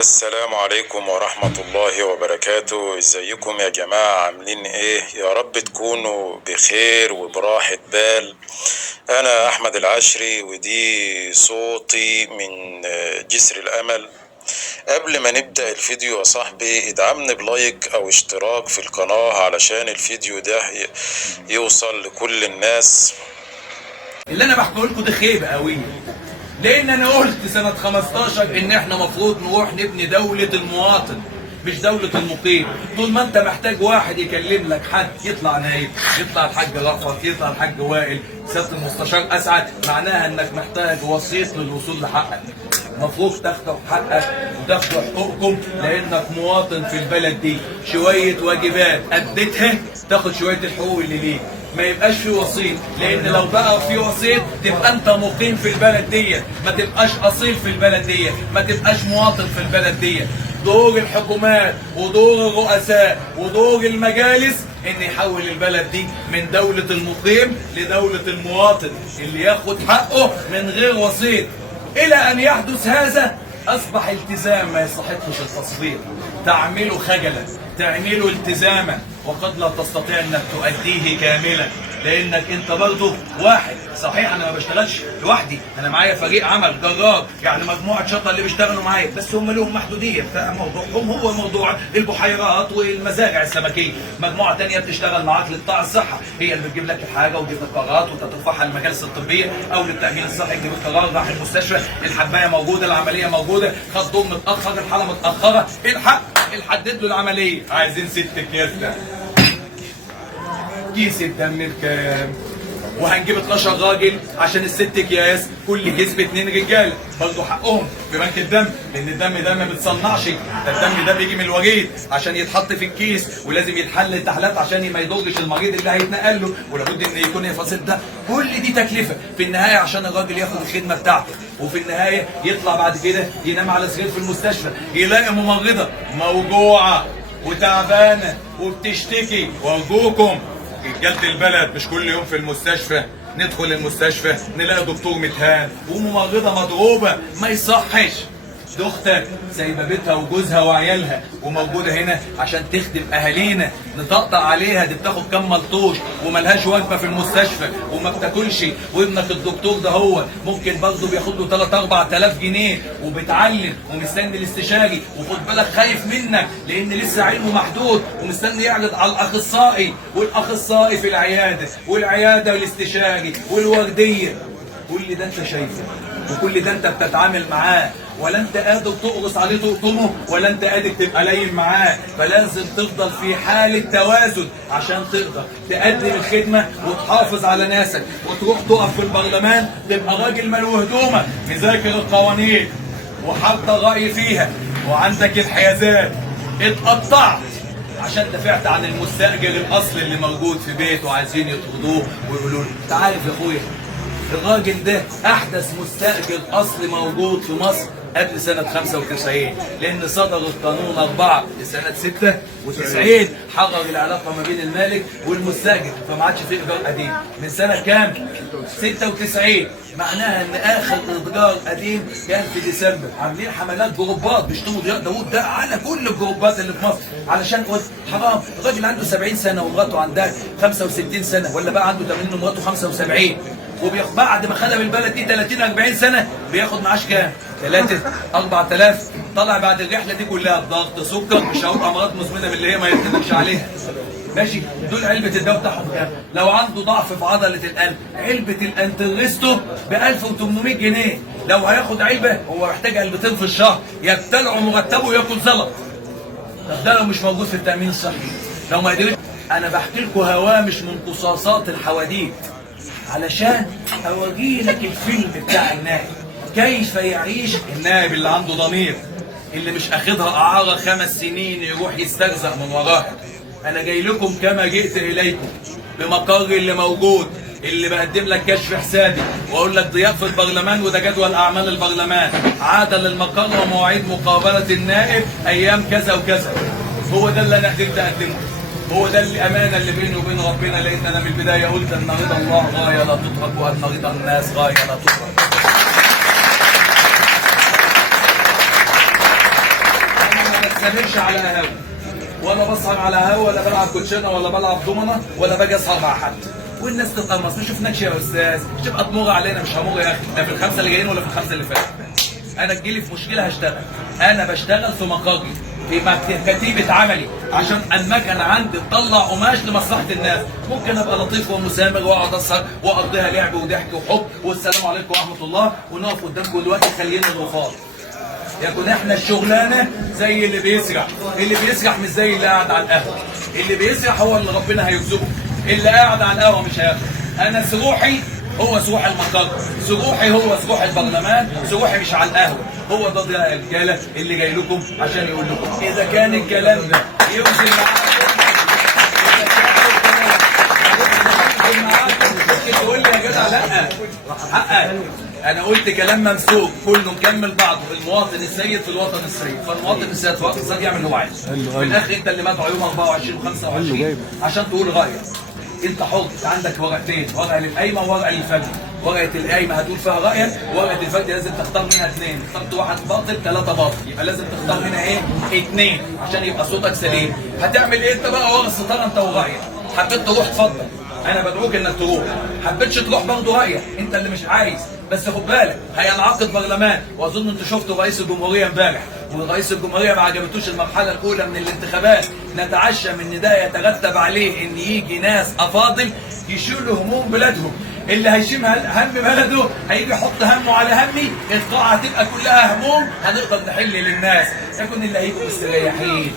السلام عليكم ورحمة الله وبركاته. ازيكم يا جماعة؟ عاملين ايه؟ يا رب تكونوا بخير وبراحة بال. انا احمد العشري ودي صوتي من جسر الامل. قبل ما نبدأ الفيديو يا صاحبي ادعمني بلايك او اشتراك في القناة علشان الفيديو ده يوصل لكل الناس. اللي انا بحكيه لكم ده خيبه قوي، لان انا قلت سنه 15 ان احنا مفروض نروح نبني دوله المواطن مش دولة المقيم. طول ما انت محتاج واحد يكلم لك حد، يطلع نايب، يطلع الحاج رأفت، يطلع الحاج وائل، سيادة المستشار اسعد، معناها انك محتاج وسيط للوصول لحقك. المفروض تاخدوا حقك وتاخدوا حقوقكم لانك مواطن في البلد دي. شوية واجبات اديتها تاخد شوية الحقوق اللي ليك. ما يبقاش في وسيط، لان لو بقى في وسيط تبقى انت مقيم في البلد دي، ما تبقاش اصيل في البلد دي، ما تبقاش مواطن في البلد دي. دور الحكومات ودور الرؤساء ودور المجالس ان يحول البلد دي من دولة المقيم لدولة المواطن اللي ياخد حقه من غير وسيط. الى ان يحدث هذا اصبح التزام ما يستحقش التصفير. تعمله خجلا، تعمله التزاما، وقد لا تستطيع انك تؤديه كاملا، لانك انت برضه واحد. صحيح انا ما بشتغلش لوحدي، انا معايا فريق عمل جرار، يعني مجموعه شطه اللي بيشتغلوا معايا، بس هم لهم محدوديه. فموضوعهم هو موضوع البحيرات والمزارع السمكيه. مجموعه ثانيه بتشتغل معاك لقطاع الصحه، هي اللي بتجيب لك الحاجه وتجيب لك قرارات وانت ترفعها للمجالس الطبيه او للتامين الصحي، تجيب القرار راح المستشفى، الحبايه موجوده، العمليه موجوده، خد دور متاخر، الحاله متاخره، الحق الحدد له العمليه. عايزين 6 اكياس ده، كيس الدم بكام؟ وهنجيب 12 راجل عشان ال6 اكياس، كل كيس ب2 رجاله، برضه حقهم في بنك الدم، لان الدم ده ما بتصنعش، ده الدم ده بيجي من الوريد عشان يتحط في الكيس، ولازم يتحل تحلات عشان ما يضرش المريض اللي هيتنقل له، ولابد ان يكون يفاصيل ده. كل دي تكلفه في النهايه عشان الراجل ياخد الخدمه بتاعته، وفي النهايه يطلع بعد كده ينام على سرير في المستشفى، يلاقي ممرضه موجوعه وتعبانه وبتشتكي. وارجوكم رجاله البلد، مش كل يوم في المستشفى. ندخل المستشفى نلاقي دكتور متهان وممرضه مضروبه، ما يصحش. دي اختك سايبه بيتها وجوزها وعيالها وموجوده هنا عشان تخدم اهالينا، نطقطق عليها. دي بتاخد كام ملطوش وملهاش وجبه في المستشفى وما بتاكلش. وابنك الدكتور ده هو ممكن برضه بياخد له 3-4 آلاف جنيه وبيتعلم ومستني الاستشاري، وخد بالك خايف منك لان لسه علمه محدود ومستني يعرض على الاخصائي، والاخصائي في العياده، والعياده والاستشاري والورديه. كل ده انت شايفه وكل ده انت بتتعامل معاه، ولا انت قادر تقرص عليه تقطمه، ولا انت قادر تبقى لاين معاه. فلازم تفضل في حاله توازن عشان تقدر تقدم الخدمه وتحافظ على ناسك، وتروح تقف في البرلمان تبقى راجل ملو هدومك، مذاكر القوانين وحاطط راي فيها، وعندك الحيازات. اتقطعت عشان دافعت عن المستاجر الاصلي اللي موجود في بيته وعايزين يطردوه ويقولوا له. انت عارف يا اخويا الراجل ده احدث مستاجر اصلي موجود في مصر قبل سنة 95، لأن صدر القانون 4 لسنة 96 حرر العلاقة ما بين المالك والمستاجر، فما عادش في إيجار قديم من سنة كام؟ 96. معناها إن آخر إيجار قديم كان في ديسمبر. عاملين حملات جروبات بيشتموا ضياء داوود ده على كل الجروبات اللي في مصر، علشان حرام. الراجل عنده 70 سنة ومراته عندها 65 سنة، ولا بقى عنده 80 ومراته 75، وبعد ما خدم البلد دي 30-40 سنه بياخد معاش كام؟ 3-4 آلاف. طلع بعد الرحله دي كلها بضغط، سكر، مش هقول امراض مزمنه من اللي هي ما يرتبش عليها. ماشي، دول علبه الدواء بتاعهم كام؟ لو عنده ضعف في عضله القلب، علبه الانترستو ب 1800 جنيه. لو هياخد علبه هو محتاج علبتين في الشهر، يبتلعوا مرتبه وياكل زلط. طب ده لو مش موجود في التامين الصحي، لو ما قدرش. انا بحكي لكم هوامش من قصاصات الحواديت علشان اوريلك الفيلم بتاع النائب، كيف يعيش النائب اللي عنده ضمير، اللي مش اخدها اعاره 5 سنين يروح يسترزق من وراها. انا جاي لكم كما جئت اليكم، بمقر اللي موجود، اللي بقدم لك كشف حسابي واقول لك ضياف البرلمان وده جدول اعمال البرلمان، عاده للمقر ومواعيد مقابله النائب ايام كذا وكذا. هو ده اللي انا قدرت اقدمه، هو ده الامانه اللي بيني وبين ربنا، لان انا من البدايه قلت ان رضا الله غايه لا تترك، وان رضا الناس غايه لا تترك. بسافرش على قهوه، ولا بسهر على قهوه، ولا بلعب كوتشينه، ولا بلعب دومنه، ولا باجي اسهر مع حد. والناس تتقمص، ما شفناكش يا استاذ، مش تبقى تمر علينا. مش همر يا اخي، لا في الخمسه اللي جايين ولا في الخمسه اللي فاتوا. انا تجيلي في مشكله هشتغل. انا بشتغل في مقاجي، في كتيبه عملي، عشان المكنه عندي تطلع قماش لمصلحه الناس. ممكن ابقى لطيف ومسامر واقعد اسهر واقضيها لعب وضحك وحب والسلام عليكم ورحمه الله، ونقف قدامكم دلوقتي خلينا الرفاض. يكون احنا الشغلانه زي اللي بيسرح، اللي بيسرح مش زي اللي قاعد على القهوه. اللي بيسرح هو اللي ربنا هيرزقه، اللي قاعد على القهوه مش هياخد. انا سروحي هو سروح المقر، سروحي هو سروح البرلمان، سروحي مش على القهوه. هو ده يا رجاله اللي جاي لكم عشان يقول لكم اذا كان الكلام ده يوزن معاكم. تقول لي يا جدع لا حقك، انا قلت كلام ممسوك كله مكمل بعضه. المواطن السيد في الوطن السيد، فالمواطن السيد في الوطن السيد يعمل اللي هو عايزه. في الاخر انت اللي مدعو يوم 24 و25 عشان تقول رايك. انت حر، عندك ورقتين، ورقه للقايمه وورقه للفرد. ورقه القايمه هتقول فيها رايك، ورقه الفرد لازم تختار منها اثنين. اخترت واحد باطل، ثلاثه باطل، يبقى لازم تختار منها ايه؟ اثنين عشان يبقى صوتك سليم. هتعمل ايه انت بقى ورا الستاره انت ورايك؟ حبيت تروح اتفضل، انا بدعوك انك تروح. حبيتش تروح برضه رايك، انت اللي مش عايز. بس خد بالك هينعقد برلمان، واظن انتوا شفتوا رئيس الجمهوريه امبارح، ورئيس الجمهوريه ما عجبتوش المرحله الاولى من الانتخابات. نتعشم ان ده يترتب عليه ان يجي ناس افاضل يشيلوا هموم بلادهم. اللي هيشيل هم بلده هيجي يحط همه على همي، القاعه هتبقى كلها هموم، هنقدر نحل للناس. يكون اللي هيجوا مستريحين.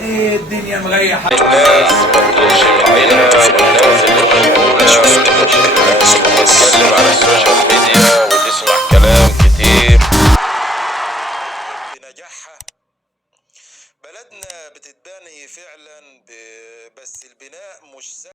ايه الدنيا مريحه. الناس ما تكونش بعينها والناس اللي الناس بتتكلم على السوشيال ميديا وتسمع كلام كتير. بنجاحها بلدنا بتتبني فعلا، بس البناء مش سهل.